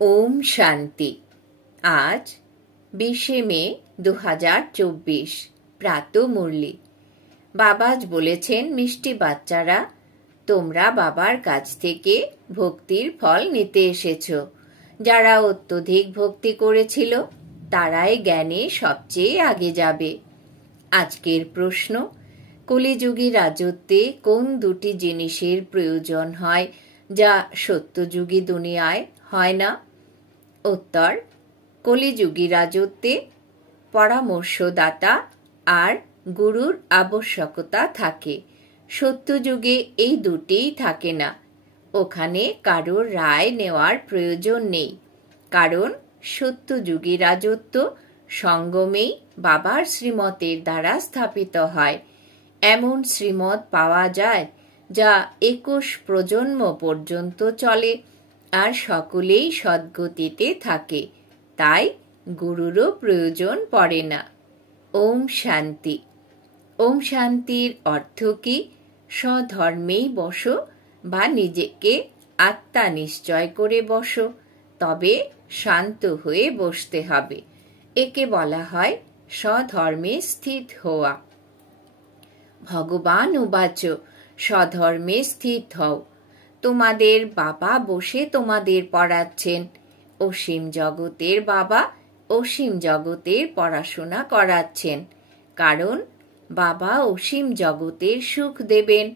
ওম শান্তি। আজ 20 মে 2024 প্রাত মুরলি। বাবাজ বলেছেন, মিষ্টি বাচ্চারা, তোমরা বাবার কাছ থেকে ভক্তির ফল নিতে এসেছ। যারা অত্যধিক ভক্তি করেছিল তারাই জ্ঞানে সবচেয়ে আগে যাবে। আজকের প্রশ্ন, কলিযুগী রাজত্বে কোন দুটি জিনিসের প্রয়োজন হয় যা সত্যযুগী দুনিয়ায় হয় না? উত্তর, কলিযুগী রাজত্বে পরামর্শদাতা আর গুরুর আবশ্যকতা থাকে। সত্যযুগে এই দুটিই থাকে না। ওখানে কারোর রায় নেওয়ার প্রয়োজন নেই, কারণ সত্যযুগী রাজত্ব সঙ্গমেই বাবার শ্রীমতের দ্বারা স্থাপিত হয়। এমন শ্রীমত পাওয়া যায় যা 21 প্রজন্ম পর্যন্ত চলে আর সকলেই সদ্গতিতে থাকে, তাই গুরুরও প্রয়োজন পড়ে না। ওম শান্তি। ওম শান্তির অর্থ কি? স্বধর্মেই বসো বা নিজেকে আত্মা নিশ্চয় করে বসো, তবে শান্ত হয়ে বসতে হবে। একে বলা হয় স্বধর্মে স্থিত হওয়া। ভগবান উবাচ, স্বধর্মে স্থিত হও। তোমাদের বাবা বসে তোমাদের পড়াচ্ছেন। অসীম জগতের বাবা অসীম জগতের পড়াশোনা করাচ্ছেন, কারণ বাবা অসীম জগতের সুখ দেবেন।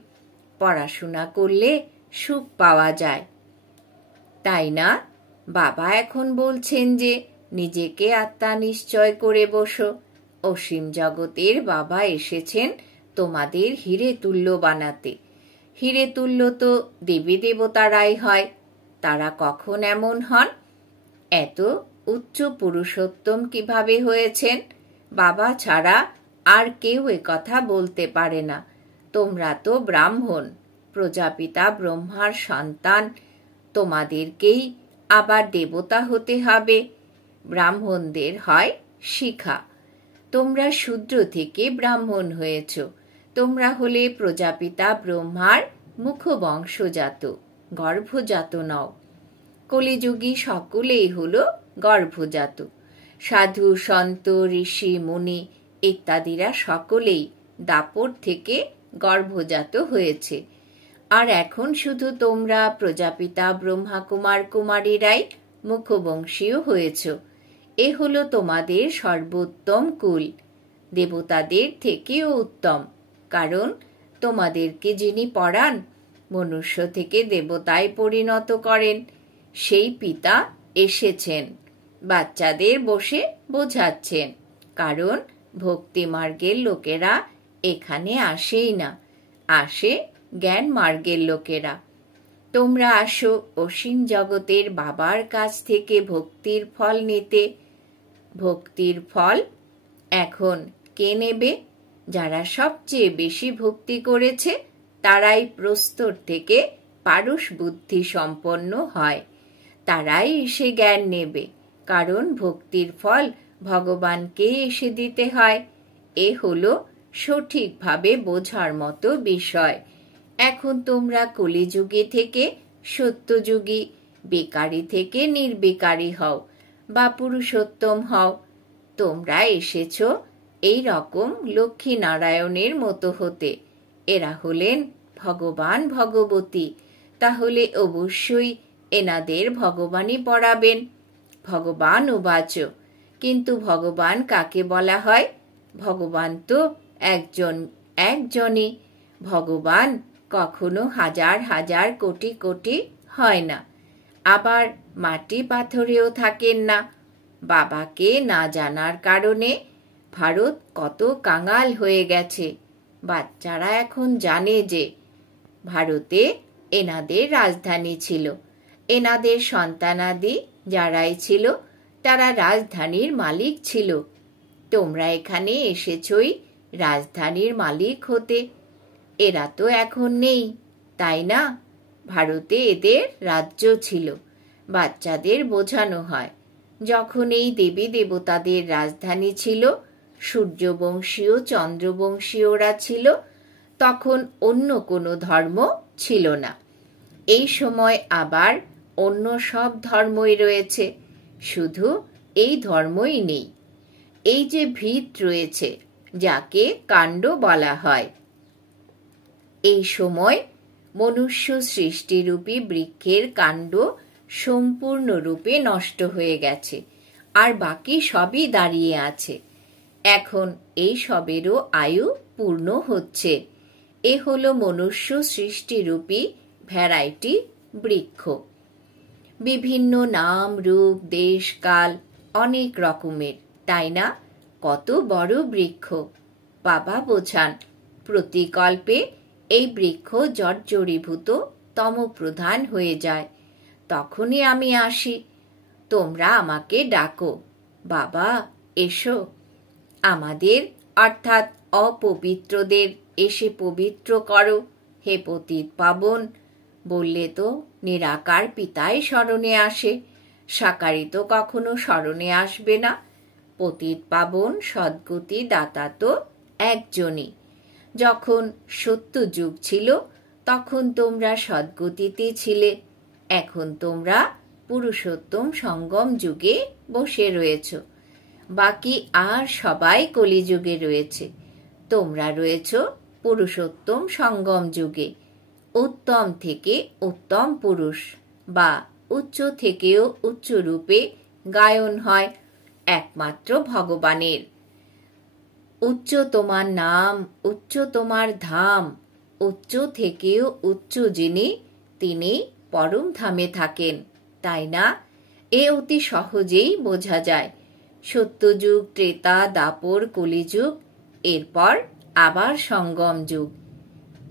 পড়াশোনা করলে সুখ পাওয়া যায়, তাই না? বাবা এখন বলছেন যে নিজেকে আত্মা নিশ্চয় করে বসো। অসীম জগতের বাবা এসেছেন তোমাদের হীরে তুল্য বানাতে। হীরে তুল্য তো দেবী দেবতারাই হয়। তারা কখন এমন হন? এত উচ্চ পুরুষোত্তম কিভাবে হয়েছেন? বাবা ছাড়া আর কেউ কথা বলতে পারে না। তোমরা তো ব্রাহ্মণ, প্রজাপিতা ব্রহ্মার সন্তান। তোমাদেরকেই আবার দেবতা হতে হবে। ব্রাহ্মণদের হয় শিখা। তোমরা শূদ্র থেকে ব্রাহ্মণ হয়েছ। তোমরা হলে প্রজাপিতা ব্রহ্মার মুখবংশজাত, গর্ভজাত নও। কলিযুগী সকলেই হল গর্ভজাত। সাধু সন্ত ঋষি মুনি ইত্যাদিরা সকলেই দাপর থেকে গর্ভজাত হয়েছে। আর এখন শুধু তোমরা প্রজাপিতা ব্রহ্মা কুমার কুমারীরাই মুখবংশীয় হয়েছ। এ হলো তোমাদের সর্বোত্তম কুল, দেবতাদের থেকেও উত্তম। কারণ তোমাদেরকে যিনি পড়ান, মনুষ্য থেকে দেবতায় পরিণত করেন, সেই পিতা এসেছেন, বাচ্চাদের বসে বোঝাচ্ছেন। কারণ ভক্তি মার্গের লোকেরা এখানে আসেই না, আসে জ্ঞান মার্গের লোকেরা। তোমরা আসো অসীম জগতের বাবার কাছ থেকে ভক্তির ফল নিতে। ভক্তির ফল এখন কে নেবে? যারা সবচেয়ে বেশি ভক্তি করেছে তারাই প্রস্তর থেকে পারস বুদ্ধি সম্পন্ন হয়। তারাই এসে জ্ঞান নেবে, কারণ ভক্তির ফল ভগবানকে এসে দিতে হয়। এ হলো সঠিকভাবে বোঝার মতো বিষয়। এখন তোমরা কলিযুগী থেকে সত্যযুগী, বেকারি থেকে নির্বিকারী হও বা পুরুষোত্তম হও। তোমরা এসেছ এই রকম লক্ষ্মী নারায়ণের মতো হতে। এরা হলেন ভগবান ভগবতী। তাহলে অবশ্যই এনাদের ভগবানই পড়াবেন। ভগবান উবাচ। কিন্তু ভগবান কাকে বলা হয়? ভগবান তো একজনই। ভগবান কখনো হাজার হাজার কোটি কোটি হয় না, আবার মাটি পাথরেও থাকেন না। বাবাকে না জানার কারণে ভারত কত কাঙাল হয়ে গেছে। বাচ্চারা এখন জানে যে ভারতে এনাদের রাজধানী ছিল। এনাদের সন্তানাদি যারাই ছিল তারা রাজধানীর মালিক ছিল। তোমরা এখানে এসেছই রাজধানীর মালিক হতে। এরা তো এখন নেই, তাই না? ভারতে এদের রাজ্য ছিল। বাচ্চাদের বোঝানো হয়, যখন এই দেবী দেবতাদের রাজধানী ছিল, সূর্যবংশীয় চন্দ্রবংশীয়রা ছিল, তখন অন্য কোনো ধর্ম ছিল না। এই সময় আবার অন্য সব ধর্মই রয়েছে, শুধু এই ধর্মই নেই। এই যে ভিত রয়েছে, যাকে কাণ্ড বলা হয়, এই সময় মনুষ্য সৃষ্টিরূপী বৃক্ষের কাণ্ড সম্পূর্ণরূপে নষ্ট হয়ে গেছে, আর বাকি সবই দাঁড়িয়ে আছে। এখন এই সবেরও আয়ু পূর্ণ হচ্ছে। এ হলো মনুষ্য সৃষ্টিরূপী ভ্যারাইটি বৃক্ষ। বিভিন্ন নাম, রূপ, দেশ, কাল অনেক রকমের, তাই না? কত বড় বৃক্ষ! বাবা বোঝান, প্রতিকল্পে এই বৃক্ষ জর্জরীভূত তমপ্রধান হয়ে যায়। তখনই আমি আসি, তোমরা আমাকে ডাকো, বাবা এসো। আমাদের অর্থাৎ অপবিত্রদের এসে পবিত্র করো হে পতিত পাবন। বললে তো নিরাকার পিতাই স্মরণে আসে, সাকারি তো কখনো স্মরণে আসবে না। পতিত পাবন সদ্গতি দাতা তো একজনই। যখন সত্য যুগ ছিল তখন তোমরা সদ্গতিতে ছিলে, এখন তোমরা পুরুষোত্তম সঙ্গম যুগে বসে রয়েছ। বাকি আর সবাই কলিযুগে রয়েছে, তোমরা রয়েছ পুরুষোত্তম সঙ্গম যুগে। উত্তম থেকে উত্তম পুরুষ বা উচ্চ থেকেও উচ্চ রূপে গায়ন হয় একমাত্র ভগবানের। উচ্চ তোমার নাম, উচ্চ তোমার ধাম। উচ্চ থেকেও উচ্চ যিনি, তিনি পরম ধামে থাকেন, তাই না? এ অতি সহজেই বোঝা যায়। সত্যযুগ, ত্রেতা, দাপর, কলিযুগ, এরপর আবার সঙ্গম যুগ।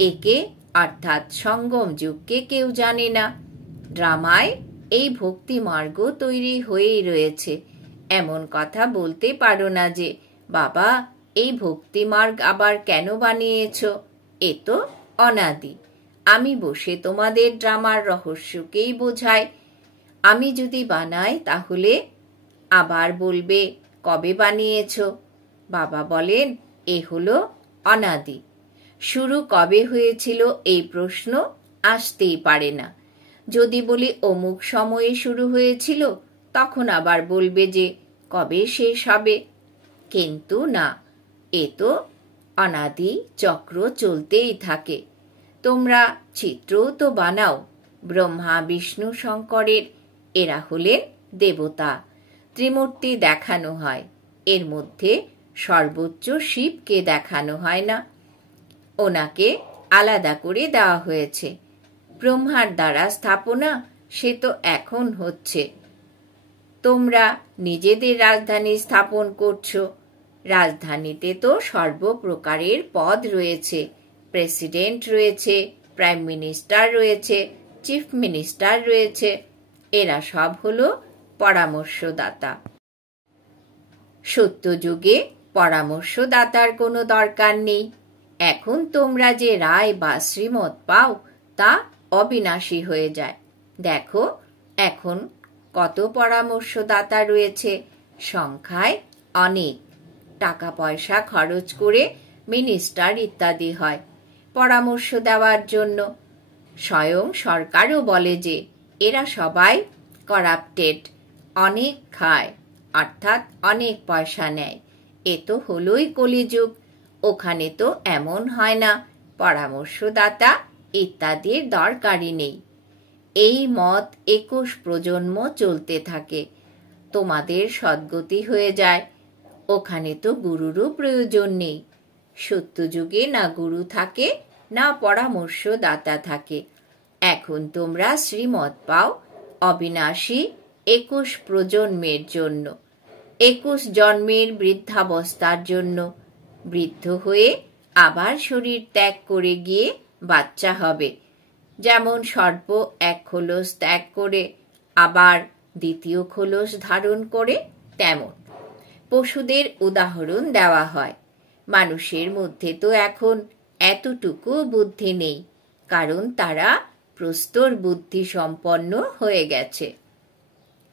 একে অর্থাৎ সঙ্গম যুগকে কেউ জানে না। ড্রামায় এই ভক্তি মার্গ তৈরি হয়েই রয়েছে। এমন কথা বলতে পারো না যে বাবা এই ভক্তি মার্গ আবার কেন বানিয়েছ, এ তো অনাদি। আমি বসে তোমাদের ড্রামার রহস্যকেই বোঝাই। আমি যদি বানাই তাহলে আবার বলবে কবে বানিয়েছ। বাবা বলেন এ হলো অনাদি। শুরু কবে হয়েছিল এই প্রশ্ন আসতেই পারে না। যদি বলি অমুক সময়ে শুরু হয়েছিল, তখন আবার বলবে যে কবে শেষ হবে। কিন্তু না, এ তো অনাদি চক্র চলতেই থাকে। তোমরা চিত্রও তো বানাও। ব্রহ্মা, বিষ্ণু, শঙ্করের এরা হলেন দেবতা। ত্রিমূর্তি দেখানো হয়, এর মধ্যে সর্বোচ্চ শিবকে দেখানো হয় না, ওনাকে আলাদা করে দেওয়া হয়েছে। ব্রহ্মার দ্বারা স্থাপনা সে তো এখন হচ্ছে। তোমরা নিজেদের রাজধানী স্থাপন করছো। রাজধানীতে তো সর্বপ্রকারের পদ রয়েছে, প্রেসিডেন্ট রয়েছে, প্রাইম মিনিস্টার রয়েছে, চিফ মিনিস্টার রয়েছে। এরা সব হলো পরামর্শদাতা। সত্যযুগে পরামর্শদাতার কোনো দরকার নেই। এখন তোমরা যে রায় বা শ্রীমত পাও তা অবিনাশী হয়ে যায়। দেখো এখন কত পরামর্শদাতা রয়েছে, সংখ্যায় অনেক। টাকা পয়সা খরচ করে মিনিস্টার ইত্যাদি হয় পরামর্শ দেওয়ার জন্য। স্বয়ং সরকারও বলে যে এরা সবাই করাপ্টেড, অনেক খায়, অর্থাৎ অনেক পয়সা নেয়। এ তো হলোই কলিযুগ। ওখানে তো এমন হয় না, পরামর্শদাতা ইত্যাদির দরকারই নেই। এই মত 21 প্রজন্ম চলতে থাকে, তোমাদের সদ্গতি হয়ে যায়। ওখানে তো গুরুরও প্রয়োজন নেই। সত্যযুগে না গুরু থাকে না পরামর্শদাতা থাকে। এখন তোমরা শ্রীমত পাও অবিনাশী 21 প্রজন্মের জন্য, 21 জন্মের বৃদ্ধাবস্থার জন্য। বৃদ্ধ হয়ে আবার শরীর ত্যাগ করে গিয়ে বাচ্চা হবে। যেমন সর্প এক খোলস ত্যাগ করে আবার দ্বিতীয় খোলস ধারণ করে, তেমন পশুদের উদাহরণ দেওয়া হয়। মানুষের মধ্যে তো এখন এতটুকু বুদ্ধি নেই, কারণ তারা প্রস্তর বুদ্ধি সম্পন্ন হয়ে গেছে।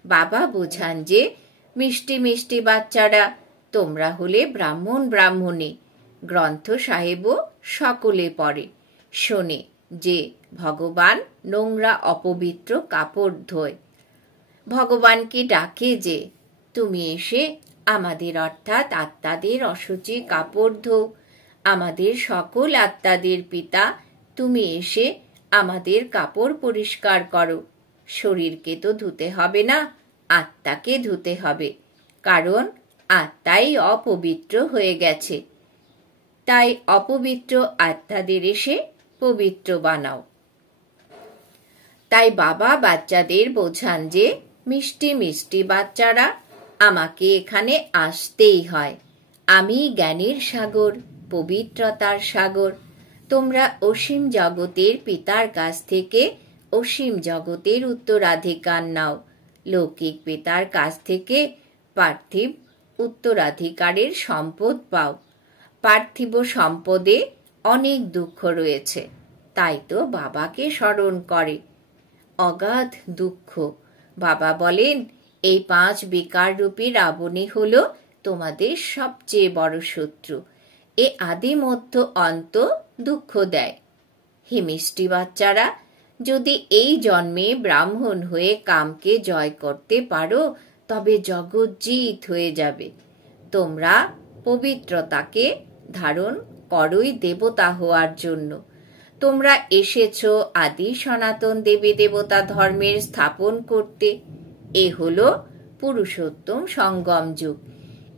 বাবা বোঝান যে মিষ্টি মিষ্টি বাচ্চারা, তোমরা হলে ব্রাহ্মণ ব্রাহ্মণী। গ্রন্থ সাহেবও সকলে পড়ে, শোনে যে ভগবান নোংরা অপবিত্র কাপড় ধোয়। ভগবানকে ডাকে যে তুমি এসে আমাদের অর্থাৎ আত্মাদের অশুচি কাপড় ধোও। আমাদের সকল আত্মাদের পিতা, তুমি এসে আমাদের কাপড় পরিষ্কার করো। শরীরকে তো ধুতে হবে না, আত্মাকে ধুতে হবে, কারণ আত্মাই অপবিত্র হয়ে গেছে। তাই অপবিত্র আত্মাদের এসে পবিত্র বানাও। তাই বাবা বাচ্চাদের বোঝান যে মিষ্টি মিষ্টি বাচ্চারা, আমাকে এখানে আসতেই হয়। আমি জ্ঞানের সাগর, পবিত্রতার সাগর। তোমরা অসীম জগতের পিতার কাছ থেকে অসীম জগতের উত্তরাধিকার নাও। লৌকিক পিতার কাছ থেকে পার্থিব উত্তরাধিকারের সম্পদ পাও। পার্থিব সম্পদে অনেক দুঃখ রয়েছে, তাই তো বাবাকে স্মরণ করে। অগাধ দুঃখ। বাবা বলেন এই 5 বিকার রূপী রাবণী হলো তোমাদের সবচেয়ে বড় শত্রু। এ আদি মধ্য অন্ত দুঃখ দেয়। হে মিষ্টি বাচ্চারা, যদি এই জন্মে ব্রাহ্মণ হয়ে কামকে জয় করতে পারো তবে জগৎ জিত হয়ে যাবে। তোমরা পবিত্রতাকে ধারণ করোই দেবতা হওয়ার জন্য। তোমরা এসেছো আদি সনাতন দেবী দেবতা ধর্মের স্থাপন করতে। এ হলো পুরুষোত্তম সঙ্গম যুগ।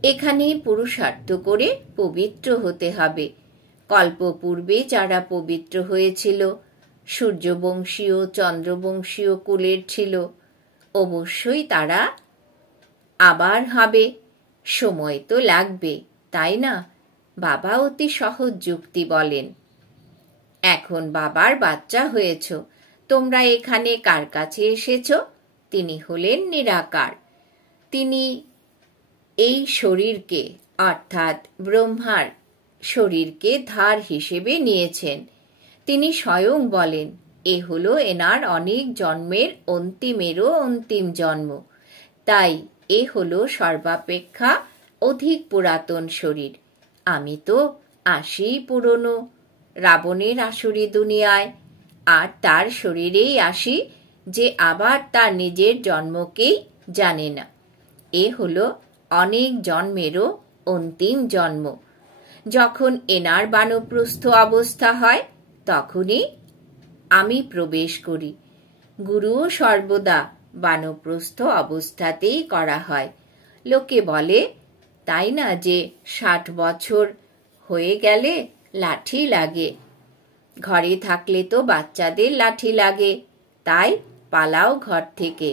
এখানে পুরুষার্থ করে পবিত্র হতে হবে। কল্পপূর্বে যারা পবিত্র হয়েছিল সূর্যবংশীয় চন্দ্রবংশীয় কুলের ছিল, অবশ্যই তারা আবার হবে। সময় তো লাগবে, তাই না? বাবা অতি সহজ যুক্তি বলেন। এখন বাবার বাচ্চা হয়েছ, তোমরা এখানে কার কাছে এসেছ? তিনি হলেন নিরাকার। তিনি এই শরীরকে অর্থাৎ ব্রহ্মার শরীরকে ধার হিসেবে নিয়েছেন। তিনি স্বয়ং বলেন এ হলো এনার অনেক জন্মের অন্তিমেরও অন্তিম জন্ম। তাই এ হলো সর্বাপেক্ষা অধিক পুরাতন শরীর। আমি তো আসি পুরনো রাবণের আসুরি দুনিয়ায়, আর তার শরীরেই আসি যে আবার তার নিজের জন্মকেই জানে না। এ হলো অনেক জন্মেরও অন্তিম জন্ম। যখন এনার বানপ্রস্থ অবস্থা হয় তখনই আমি প্রবেশ করি। গুরুও সর্বদা বানপ্রস্থ অবস্থাতেই করা হয়। লোকে বলে তাই না যে 60 বছর হয়ে গেলে লাঠি লাগে। ঘরে থাকলে তো বাচ্চাদের লাঠি লাগে, তাই পালাও ঘর থেকে।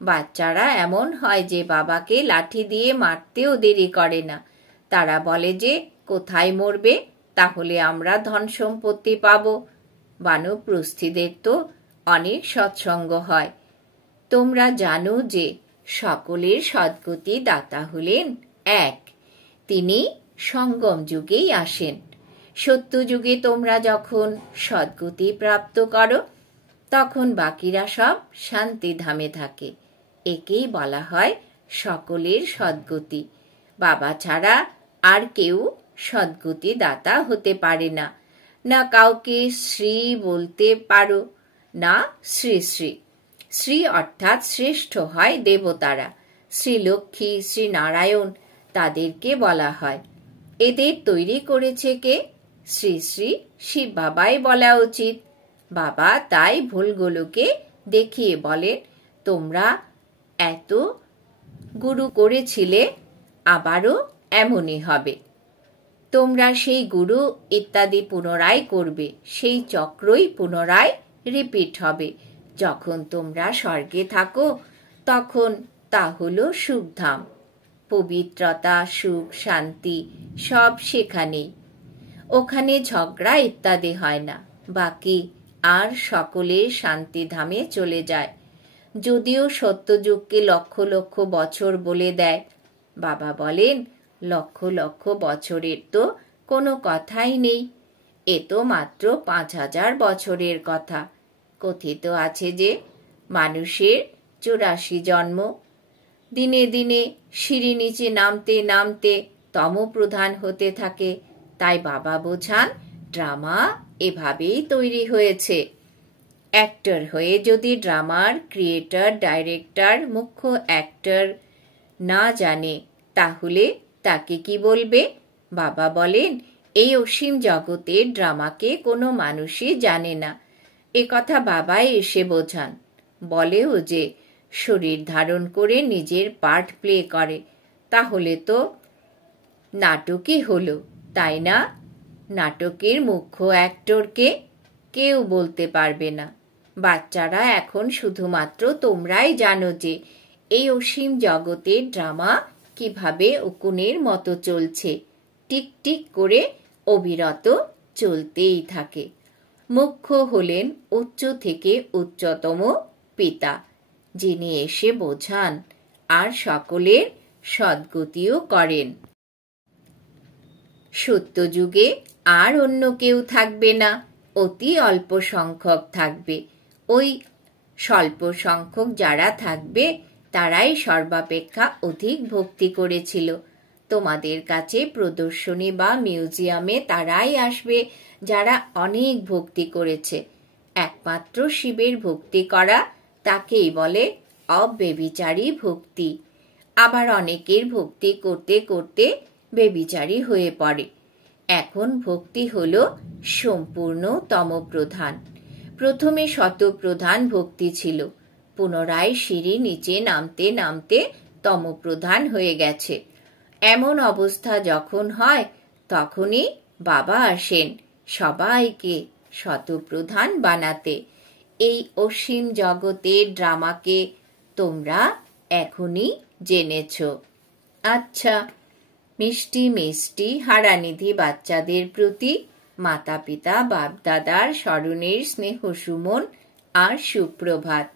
বাচ্চারা এমন হয় যে বাবাকে লাঠি দিয়ে মারতেও দেরি করে না। তারা বলে যে কোথায় মরবে, তাহলে আমরা ধন সম্পত্তি পাব। বানপ্রস্থীদের তো অনেক সৎসঙ্গ হয়। তোমরা জানো যে সকলের সদ্গতি দাতা হলেন এক। তিনি সঙ্গম যুগেই আসেন। সত্যযুগে তোমরা যখন সদ্গতি প্রাপ্ত করো তখন বাকিরা সব শান্তিধামে থাকে। একেই বলা হয় সকলের সদ্গতি। বাবা ছাড়া আর কেউ সদ্গতি দাতা হতে পারে না। না কাউকে শ্রী বলতে পারো, না শ্রী শ্রী। শ্রী অর্থাৎ শ্রেষ্ঠ হয় দেবতারা। শ্রী লক্ষ্মী, শ্রী নারায়ণ তাদেরকে বলা হয়। এদের তৈরি করেছে কে? শ্রী শ্রী শিব বাবাই বলা উচিত। বাবা তাই ভুলগুলোকে দেখিয়ে বলেন তোমরা এত গুরু করেছিলে, আবারও এমনই হবে। তোমরা সেই গুরু ইত্যাদি পুনরায় করবে, সেই চক্রই পুনরায় রিপিট হবে। যখন তোমরা স্বর্গে থাকো তখন তা হলো সুখধাম। পবিত্রতা, সুখ, শান্তি সব সেখানেই। ওখানে ঝগড়া ইত্যাদি হয় না। বাকি আর সকলে শান্তিধামে চলে যায়। যদিও সত্যযুগকে লক্ষ লক্ষ বছর বলে দেয়, বাবা বলেন লক্ষ লক্ষ বছরের তো কোনো কথাই নেই। এ তো মাত্র 5000 বছরের কথা। কথিত আছে যে মানুষের 84 জন্ম। দিনে দিনে সিঁড়ি নিচে নামতে নামতে তমপ্রধান হতে থাকে। তাই বাবা বোঝান ড্রামা এভাবেই তৈরি হয়েছে। অ্যাক্টর হয়ে যদি ড্রামার ক্রিয়েটর ডাইরেক্টর মুখ্য অ্যাক্টর না জানে তাহলে তাকে কি বলবে? বাবা বলেন, এই অসীম জগতের ড্রামাকে কোনো মানুষই জানে না। এ কথা বাবাই এসে বোঝান। বলেও যে শরীর ধারণ করে নিজের পার্ট প্লে করে, তাহলে তো নাটকই হলো, তাই না? নাটকের মুখ্য অ্যাক্টরকে কেউ বলতে পারবে না। বাচ্চারা এখন শুধুমাত্র তোমরাই জানো যে এই অসীম জগতের ড্রামা কিভাবে উকুনের মতো চলছে, টিক টিক করে অবিরত চলতেই থাকে। মুখ্য হলেন উচ্চ থেকে উচ্চতম পিতা, যিনি এসে বোঝান আর সকলের সদ্গতিও করেন। সত্যযুগে আর অন্য কেউ থাকবে না, অতি অল্প সংখ্যক থাকবে। ওই স্বল্প সংখ্যক যারা থাকবে তারাই সর্বাপেক্ষা অধিক ভক্তি করেছিল। তোমাদের কাছে প্রদর্শনী বা মিউজিয়ামে তারাই আসবে যারা অনেক ভক্তি করেছে। একমাত্র শিবের ভক্তি করা তাকেই বলে অব্যভিচারী ভক্তি। আবার অনেকের ভক্তি করতে করতে বেবিচারী হয়ে পড়ে। এখন ভক্তি হলো সম্পূর্ণ তমপ্রধান। প্রথমে শতপ্রধান ভক্তি ছিল, পুনরায় সিঁড়ি নিচে নামতে নামতে তমপ্রধান হয়ে গেছে। এমন অবস্থা যখন হয় তখনই বাবা আসেন সবাইকে শতপ্রধান বানাতে। এই অসীম জগতের ড্রামাকে তোমরা এখনই জেনেছ। আচ্ছা, মিষ্টি মিষ্টি হারানিধি বাচ্চাদের প্রতি মাতা পিতা বাপদাদার স্মরণের স্নেহ সুমন আর সুপ্রভাত।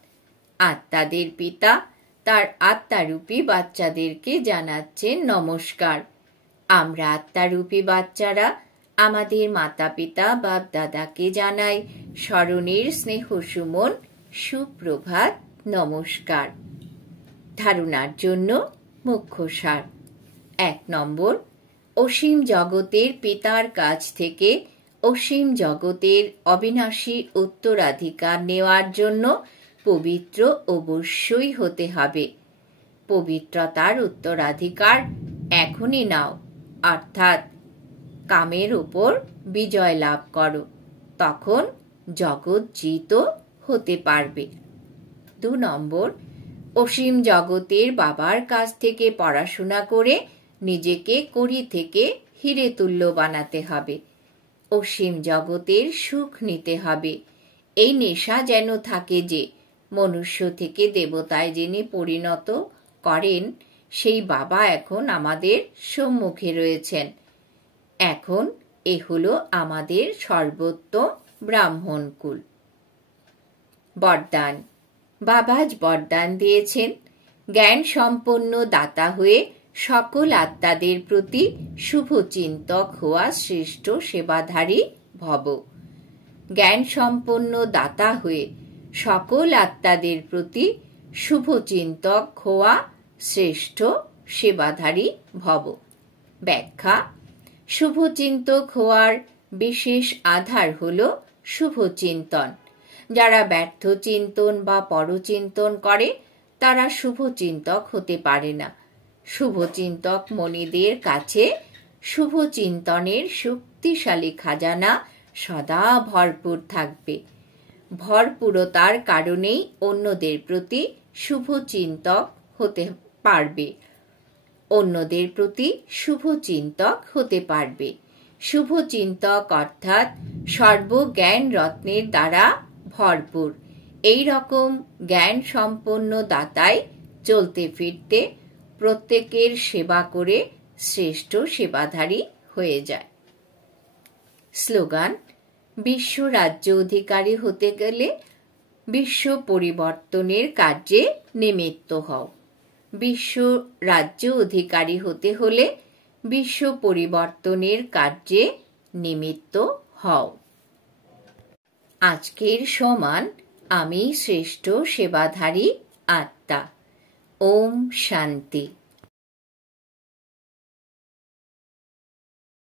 আত্মাদের পিতা তার আত্মারূপী বাচ্চাদেরকে জানাচ্ছেন নমস্কার। আমরা আত্মারূপী বাচ্চারা আমাদের মাতা পিতা বাপদাদাকে জানাই স্মরণের স্নেহ সুমন সুপ্রভাত নমস্কার। ধারণার জন্য মুখ্য সার। 1 নম্বর, অসীম জগতের পিতার কাছ থেকে অসীম জগতের অবিনাশী উত্তরাধিকার নেওয়ার জন্য পবিত্র অবশ্যই হতে হবে। পবিত্রতার উত্তরাধিকার এখনই নাও, অর্থাৎ কামের উপর বিজয় লাভ করো, তখন জগৎ জিত হতে পারবে। 2 নম্বর, অসীম জগতের বাবার কাছ থেকে পড়াশোনা করে নিজেকে কড়ি থেকে হিরে তুল্য বানাতে হবে। অসীম জগতের সুখ নিতে হবে। এই নেশা যেন থাকে যে মনুষ্য থেকে দেবতায় যিনি পরিণত করেন সেই বাবা এখন আমাদের সম্মুখে রয়েছেন। এখন এ হলো আমাদের সর্বোত্তম ব্রাহ্মণকুল। বরদান। বাবা আজ বরদান দিয়েছেন, জ্ঞান সম্পন্ন দাতা হয়ে সকল আত্মাদের প্রতি শুভচিন্তক হওয়া শ্রেষ্ঠ সেবাধারী ভব। জ্ঞান সম্পন্ন দাতা হয়ে সকল আত্মাদের প্রতি শুভচিন্তক হওয়া শ্রেষ্ঠ সেবাধারী ভব। ব্যাখ্যা: শুভচিন্তক হওয়ার বিশেষ আধার হল শুভচিন্তন। যারা ব্যর্থ চিন্তন বা পরচিন্তন করে তারা শুভচিন্তক হতে পারে না। শুভচিন্তক মনিদের কাছে শুভচিন্তনের শক্তিশালী খাজানা সদা ভরপুর থাকবে। ভরপুরতার কারণেই অন্যদের প্রতি শুভচিন্তক হতে পারবে। অন্যদের প্রতি শুভচিন্তক হতে পারবে। শুভচিন্তক অর্থাৎ সর্বজ্ঞান রত্নের দ্বারা ভরপুর। এই রকম জ্ঞান সম্পন্ন দাতাই চলতে ফিরতে প্রত্যেকের সেবা করে শ্রেষ্ঠ সেবাধারী হয়ে যায়। স্লোগান: বিশ্ব রাজ্য অধিকারী হতে গেলে বিশ্ব পরিবর্তনের কার্যে নিমিত্ত হও। বিশ্ব রাজ্য অধিকারী হতে হলে বিশ্ব পরিবর্তনের কার্যে নিমিত্ত হও। আজকের সমান আমি শ্রেষ্ঠ সেবাধারী আত্মা। ওম শান্তি।